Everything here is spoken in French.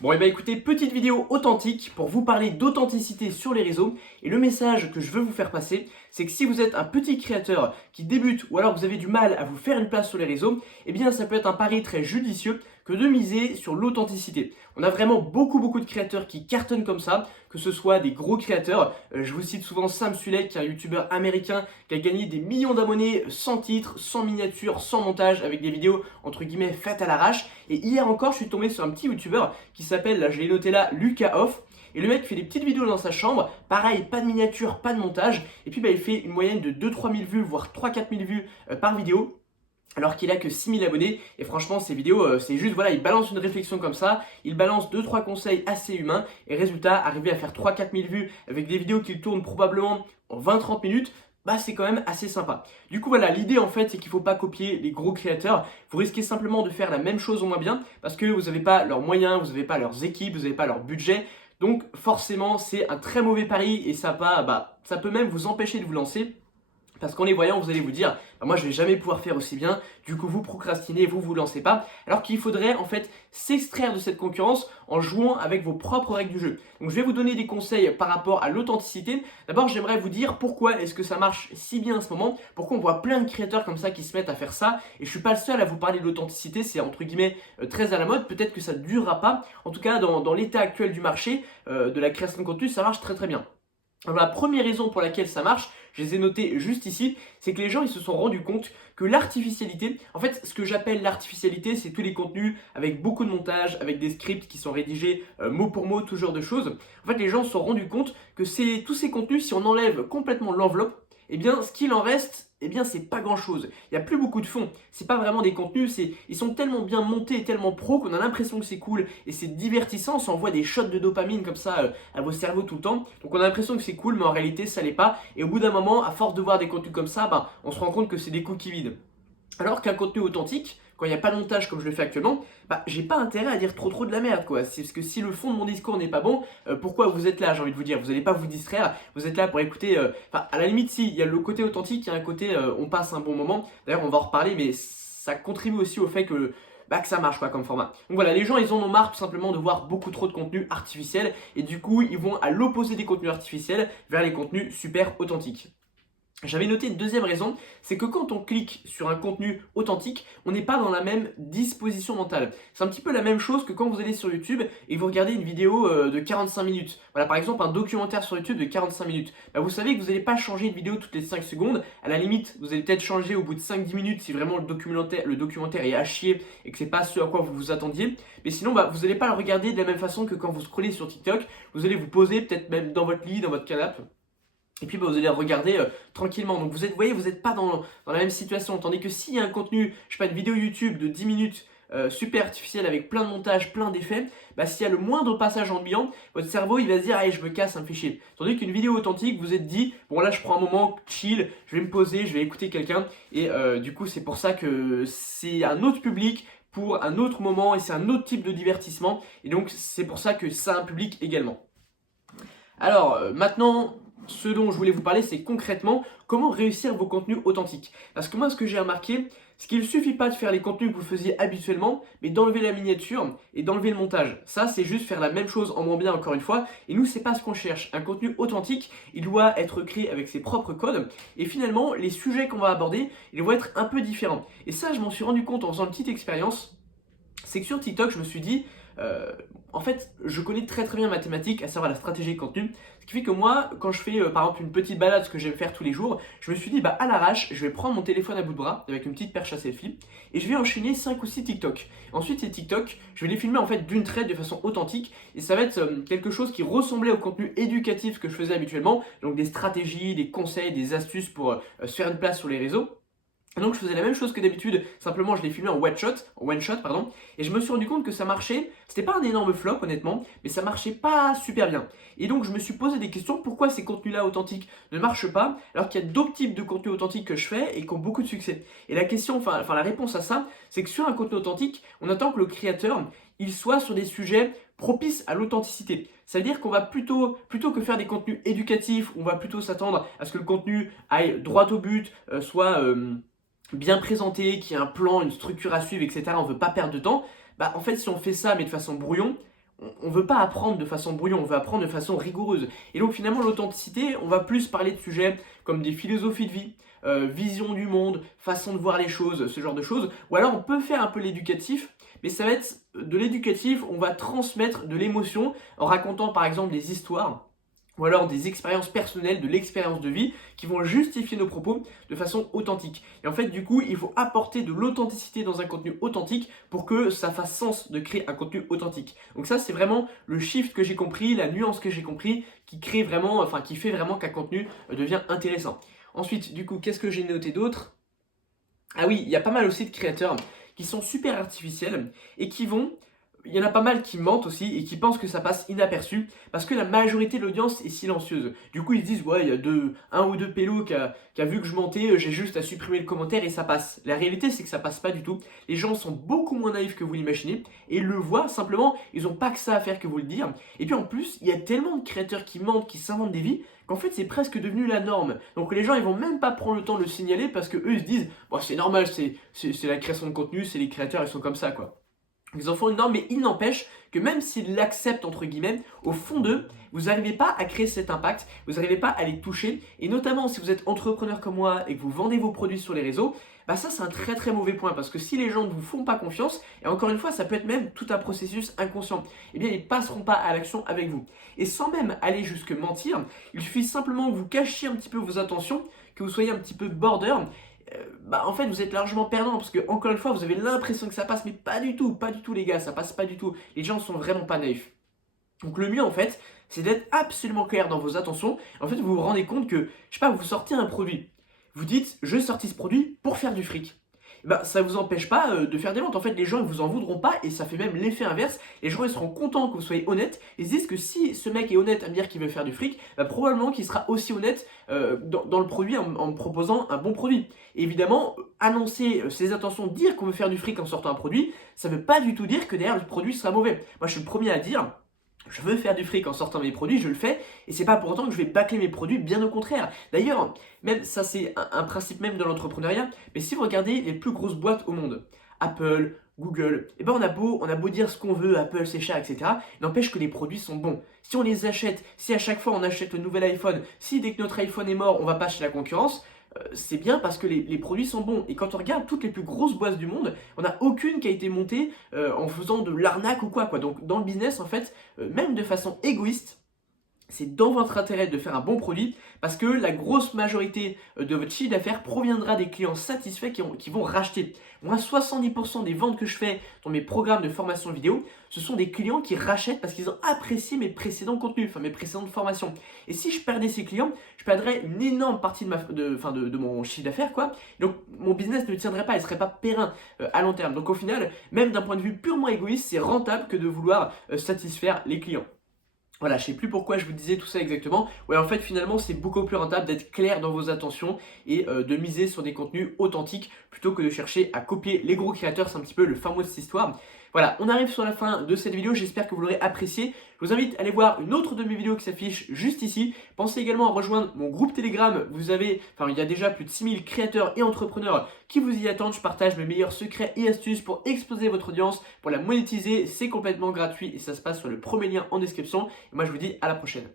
Bon et bah écoutez, petite vidéo authentique pour vous parler d'authenticité sur les réseaux. Et le message que je veux vous faire passer, c'est que si vous êtes un petit créateur qui débute ou alors vous avez du mal à vous faire une place sur les réseaux, eh bien ça peut être un pari très judicieux que de miser sur l'authenticité. On a vraiment beaucoup de créateurs qui cartonnent comme ça, que ce soit des gros créateurs. Je vous cite souvent Sam Sulek, qui est un youtubeur américain qui a gagné des millions d'abonnés sans titre, sans miniature, sans montage, avec des vidéos entre guillemets faites à l'arrache. Et hier encore, je suis tombé sur un petit youtubeur qui s'appelle, là je l'ai noté là, Lucas Off. Et le mec fait des petites vidéos dans sa chambre, pareil, pas de miniature, pas de montage. Et puis il fait une moyenne de 2-3 000 vues, voire 3-4 000 vues par vidéo, alors qu'il a que 6 000 abonnés. Et franchement, ces vidéos, c'est juste, voilà, il balance une réflexion comme ça, il balance 2-3 conseils assez humains, et résultat, arriver à faire 3-4 000 vues avec des vidéos qu'il tourne probablement en 20-30 minutes, bah c'est quand même assez sympa. Du coup voilà, l'idée en fait c'est qu'il ne faut pas copier les gros créateurs, vous risquez simplement de faire la même chose au moins bien, parce que vous n'avez pas leurs moyens, vous n'avez pas leurs équipes, vous n'avez pas leur budget, donc forcément c'est un très mauvais pari, et ça peut même vous empêcher de vous lancer. Parce qu'en les voyant, vous allez vous dire, bah moi je vais jamais pouvoir faire aussi bien, du coup vous procrastinez, vous lancez pas, alors qu'il faudrait en fait s'extraire de cette concurrence en jouant avec vos propres règles du jeu. Donc je vais vous donner des conseils par rapport à l'authenticité. D'abord j'aimerais vous dire pourquoi est-ce que ça marche si bien en ce moment, pourquoi on voit plein de créateurs comme ça qui se mettent à faire ça, et je suis pas le seul à vous parler de l'authenticité, c'est entre guillemets très à la mode, peut-être que ça ne durera pas, en tout cas dans l'état actuel du marché, de la création de contenu, ça marche très bien. Alors la première raison pour laquelle ça marche, je les ai notées juste ici, c'est que les gens ils se sont rendus compte que l'artificialité, en fait ce que j'appelle l'artificialité, c'est tous les contenus avec beaucoup de montage, avec des scripts qui sont rédigés mot pour mot, tout genre de choses. En fait les gens se sont rendus compte que tous ces contenus, si on enlève complètement l'enveloppe, eh bien ce qu'il en reste, eh bien c'est pas grand chose. Il n'y a plus beaucoup de fond. C'est pas vraiment des contenus, ils sont tellement bien montés et tellement pro qu'on a l'impression que c'est cool et c'est divertissant, ça envoie des shots de dopamine comme ça à vos cerveaux tout le temps. Donc on a l'impression que c'est cool, mais en réalité ça l'est pas. Et au bout d'un moment, à force de voir des contenus comme ça, on se rend compte que c'est des coquilles vides. Alors qu'un contenu authentique, quand il n'y a pas de montage comme je le fais actuellement, j'ai pas intérêt à dire trop de la merde quoi. C'est parce que si le fond de mon discours n'est pas bon, pourquoi vous êtes là, j'ai envie de vous dire. Vous n'allez pas vous distraire, vous êtes là pour écouter. À la limite, si, il y a le côté authentique, il y a un côté on passe un bon moment. D'ailleurs, on va en reparler, mais ça contribue aussi au fait que ça marche quoi comme format. Donc voilà, les gens ils en ont marre tout simplement de voir beaucoup trop de contenu artificiel et du coup ils vont à l'opposé des contenus artificiels vers les contenus super authentiques. J'avais noté une deuxième raison, c'est que quand on clique sur un contenu authentique, on n'est pas dans la même disposition mentale. C'est un petit peu la même chose que quand vous allez sur YouTube et vous regardez une vidéo de 45 minutes. Voilà, par exemple un documentaire sur YouTube de 45 minutes. Vous savez que vous n'allez pas changer de vidéo toutes les 5 secondes. À la limite, vous allez peut-être changer au bout de 5-10 minutes si vraiment le documentaire est à chier et que c'est pas ce à quoi vous vous attendiez. Mais sinon, vous n'allez pas le regarder de la même façon que quand vous scrollez sur TikTok. Vous allez vous poser peut-être même dans votre lit, dans votre canapé. Et puis vous allez regarder tranquillement. Donc vous voyez, vous n'êtes pas dans la même situation. Tandis que s'il y a un contenu, je sais pas, une vidéo YouTube de 10 minutes super artificielle avec plein de montage, plein d'effets, s'il y a le moindre passage ambiant, votre cerveau il va se dire allez je me casse, ça me fait chier. Tandis qu'une vidéo authentique, vous êtes dit bon là je prends un moment chill, je vais me poser, je vais écouter quelqu'un. Et du coup c'est pour ça que c'est un autre public pour un autre moment et c'est un autre type de divertissement. Et donc c'est pour ça que ça a un public également. Alors maintenant, ce dont je voulais vous parler, c'est concrètement comment réussir vos contenus authentiques. Parce que moi, ce que j'ai remarqué, c'est qu'il ne suffit pas de faire les contenus que vous faisiez habituellement, mais d'enlever la miniature et d'enlever le montage. Ça, c'est juste faire la même chose en moins bien, encore une fois. Et nous, c'est pas ce qu'on cherche. Un contenu authentique, il doit être créé avec ses propres codes. Et finalement, les sujets qu'on va aborder, ils vont être un peu différents. Et ça, je m'en suis rendu compte en faisant une petite expérience. C'est que sur TikTok, je me suis dit, en fait, je connais très bien ma thématique, à savoir la stratégie de contenu. Ce qui fait que moi, quand je fais par exemple une petite balade, ce que j'aime faire tous les jours, je me suis dit, à l'arrache, je vais prendre mon téléphone à bout de bras avec une petite perche à selfie et je vais enchaîner 5 ou 6 TikTok. Ensuite, ces TikTok, je vais les filmer en fait d'une traite de façon authentique et ça va être quelque chose qui ressemblait au contenu éducatif que je faisais habituellement, donc des stratégies, des conseils, des astuces pour se faire une place sur les réseaux. Donc je faisais la même chose que d'habitude, simplement je l'ai filmé en one shot, et je me suis rendu compte que ça marchait. C'était pas un énorme flop honnêtement, mais ça marchait pas super bien. Et donc je me suis posé des questions, pourquoi ces contenus-là authentiques ne marchent pas, alors qu'il y a d'autres types de contenus authentiques que je fais et qui ont beaucoup de succès. Et la question, la réponse à ça, c'est que sur un contenu authentique, on attend que le créateur, il soit sur des sujets propices à l'authenticité. Ça veut dire qu'on va plutôt que faire des contenus éducatifs, on va plutôt s'attendre à ce que le contenu aille droit au but, soit bien présenté, qui a un plan, une structure à suivre, etc. On ne veut pas perdre de temps. En fait, si on fait ça, mais de façon brouillon, on veut pas apprendre de façon brouillon, on veut apprendre de façon rigoureuse. Et donc finalement l'authenticité, on va plus parler de sujets comme des philosophies de vie, vision du monde, façon de voir les choses, ce genre de choses. Ou alors on peut faire un peu l'éducatif, mais ça va être de l'éducatif, on va transmettre de l'émotion en racontant par exemple des histoires ou alors des expériences personnelles, de l'expérience de vie qui vont justifier nos propos de façon authentique. Et en fait, du coup, il faut apporter de l'authenticité dans un contenu authentique pour que ça fasse sens de créer un contenu authentique. Donc ça, c'est vraiment le shift que j'ai compris, la nuance que j'ai compris, qui crée vraiment, enfin, qui fait vraiment qu'un contenu devient intéressant. Ensuite, du coup, qu'est-ce que j'ai noté d'autre? Ah oui, il y a pas mal aussi de créateurs qui sont super artificiels et qui vont... Il y en a pas mal qui mentent aussi et qui pensent que ça passe inaperçu parce que la majorité de l'audience est silencieuse. Du coup, ils se disent, ouais, il y a un ou deux pélos qui a vu que je mentais, j'ai juste à supprimer le commentaire et ça passe. La réalité, c'est que ça passe pas du tout. Les gens sont beaucoup moins naïfs que vous l'imaginez et ils le voient simplement, ils n'ont pas que ça à faire que vous le dire. Et puis en plus, il y a tellement de créateurs qui mentent, qui s'inventent des vies qu'en fait c'est presque devenu la norme. Donc les gens ils vont même pas prendre le temps de le signaler parce que eux ils se disent bon c'est normal, c'est la création de contenu, c'est les créateurs ils sont comme ça quoi. Ils en font une norme, mais il n'empêche que même s'ils l'acceptent, entre guillemets, au fond d'eux, vous n'arrivez pas à créer cet impact, vous n'arrivez pas à les toucher, et notamment si vous êtes entrepreneur comme moi et que vous vendez vos produits sur les réseaux, bah ça c'est un très très mauvais point, parce que si les gens ne vous font pas confiance, et encore une fois ça peut être même tout un processus inconscient, eh bien ils ne passeront pas à l'action avec vous. Et sans même aller jusque mentir, il suffit simplement que vous cachiez un petit peu vos intentions, que vous soyez un petit peu border, bah en fait vous êtes largement perdant parce que encore une fois vous avez l'impression que ça passe mais pas du tout, pas du tout les gars, ça passe pas du tout. Les gens sont vraiment pas naïfs. Donc le mieux en fait, c'est d'être absolument clair dans vos intentions. En fait, vous vous rendez compte que, je sais pas, vous sortez un produit. Vous dites, je sortis ce produit pour faire du fric. Bah, ça vous empêche pas de faire des ventes. En fait, les gens ils vous en voudront pas et ça fait même l'effet inverse. Les gens ils seront contents que vous soyez honnête. Ils se disent que si ce mec est honnête à me dire qu'il veut faire du fric, bah, probablement qu'il sera aussi honnête dans le produit en me proposant un bon produit. Et évidemment, annoncer ses intentions, dire qu'on veut faire du fric en sortant un produit, ça veut pas du tout dire que derrière le produit sera mauvais. Moi, je suis le premier à dire. Je veux faire du fric en sortant mes produits, je le fais, et c'est pas pour autant que je vais bâcler mes produits, bien au contraire. D'ailleurs, même ça c'est un principe même de l'entrepreneuriat, mais si vous regardez les plus grosses boîtes au monde, Apple, Google, eh ben on a beau dire ce qu'on veut, Apple c'est cher, etc. Il n'empêche que les produits sont bons. Si on les achète, si à chaque fois on achète le nouvel iPhone, si dès que notre iPhone est mort, on va pas chez la concurrence, c'est bien parce que les produits sont bons. Et quand on regarde toutes les plus grosses boîtes du monde, on n'a aucune qui a été montée en faisant de l'arnaque ou quoi. Donc dans le business, en fait, même de façon égoïste, c'est dans votre intérêt de faire un bon produit parce que la grosse majorité de votre chiffre d'affaires proviendra des clients satisfaits qui vont racheter. Moi, 70% des ventes que je fais dans mes programmes de formation vidéo, ce sont des clients qui rachètent parce qu'ils ont apprécié mes précédents contenus, enfin mes précédentes formations. Et si je perdais ces clients, je perdrais une énorme partie de mon chiffre d'affaires, quoi. Donc mon business ne tiendrait pas, il ne serait pas périn à long terme. Donc au final, même d'un point de vue purement égoïste, c'est rentable que de vouloir satisfaire les clients. Voilà, je sais plus pourquoi je vous disais tout ça exactement. Ouais, en fait, finalement, c'est beaucoup plus rentable d'être clair dans vos intentions et de miser sur des contenus authentiques plutôt que de chercher à copier les gros créateurs. C'est un petit peu le fin mot de cette histoire. Voilà, on arrive sur la fin de cette vidéo. J'espère que vous l'aurez apprécié. Je vous invite à aller voir une autre de mes vidéos qui s'affiche juste ici. Pensez également à rejoindre mon groupe Telegram. Il y a déjà plus de 6000 créateurs et entrepreneurs qui vous y attendent. Je partage mes meilleurs secrets et astuces pour exploser votre audience, pour la monétiser. C'est complètement gratuit et ça se passe sur le premier lien en description. Et moi, je vous dis à la prochaine.